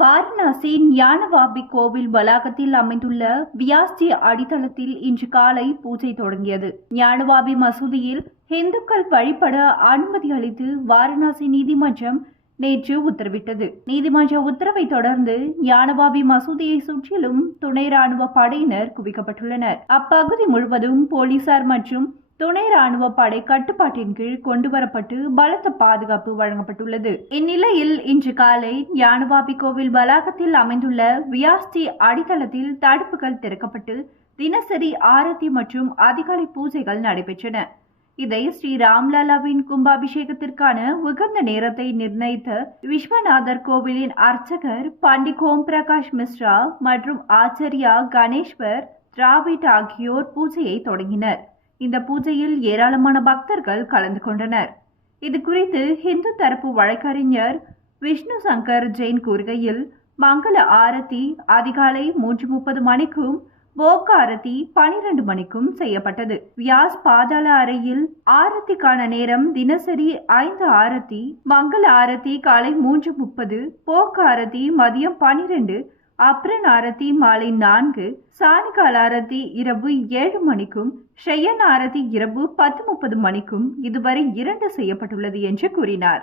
வாரணாசி ஞானவாபி கோவில் வளாகத்தில் அமைந்துள்ள வியாஸ்தி அடித்தளத்தில் இன்று காலை பூஜை தொடங்கியது. ஞானவாபி மசூதியில் இந்துக்கள் வழிபட அனுமதி அளித்து வாரணாசி நீதிமன்றம் நேற்று உத்தரவிட்டது. நீதிமன்ற உத்தரவை தொடர்ந்து ஞானவாபி மசூதியை சுற்றிலும் துணை ராணுவ படையினர் குவிக்கப்பட்டுள்ளனர். அப்பகுதி முழுவதும் போலீசார் மற்றும் துணை ராணுவ படை கட்டுப்பாட்டின் கீழ் கொண்டுவரப்பட்டு பலத்த பாதுகாப்பு வழங்கப்பட்டுள்ளது. இந்நிலையில் இன்று காலை ஞானவாபி கோவில் வளாகத்தில் அமைந்துள்ள வியாஸ்தி அடித்தளத்தில் தடுப்புகள் திறக்கப்பட்டு தினசரி ஆரத்தி மற்றும் அதிகாலை பூஜைகள் நடைபெற்றன. இதை ஸ்ரீ ராம்லாலாவின் கும்பாபிஷேகத்திற்கான உகந்த நேரத்தை நிர்ணயித்த விஸ்வநாதர் கோவிலின் அர்ச்சகர் பண்டிட் ஓம் பிரகாஷ் மிஸ்ரா மற்றும் ஆச்சரியா கணேஸ்வர் திராவிட் ஆகியோர் பூஜையை தொடங்கினர். இந்த பூஜையில் ஏராளமான பக்தர்கள் கலந்து கொண்டனர். இது குறித்து ஹிந்து தரப்பு வழக்கறிஞர் விஷ்ணு சங்கர் ஜெயின் கூறுகையில் மங்கள ஆரத்தி அதிகாலை மூன்று முப்பது மணிக்கும் போக் ஆரத்தி பனிரெண்டு மணிக்கும் செய்யப்பட்டது. வியாஸ் பாதாள அறையில் ஆரத்திக்கான நேரம் தினசரி ஐந்து ஆரத்தி மங்கள ஆரத்தி காலை மூன்று முப்பது போக் ஆரத்தி மதியம் பனிரெண்டு அப்ரன் ஆரத்தி மாலை நான்கு சாணிகால் ஆரத்தி இரவு ஏழு மணிக்கும் ஷெய்யன் ஆரத்தி இரவு பத்து முப்பது மணிக்கும் இதுவரை இரண்டு செய்யப்பட்டுள்ளது என்று கூறினார்.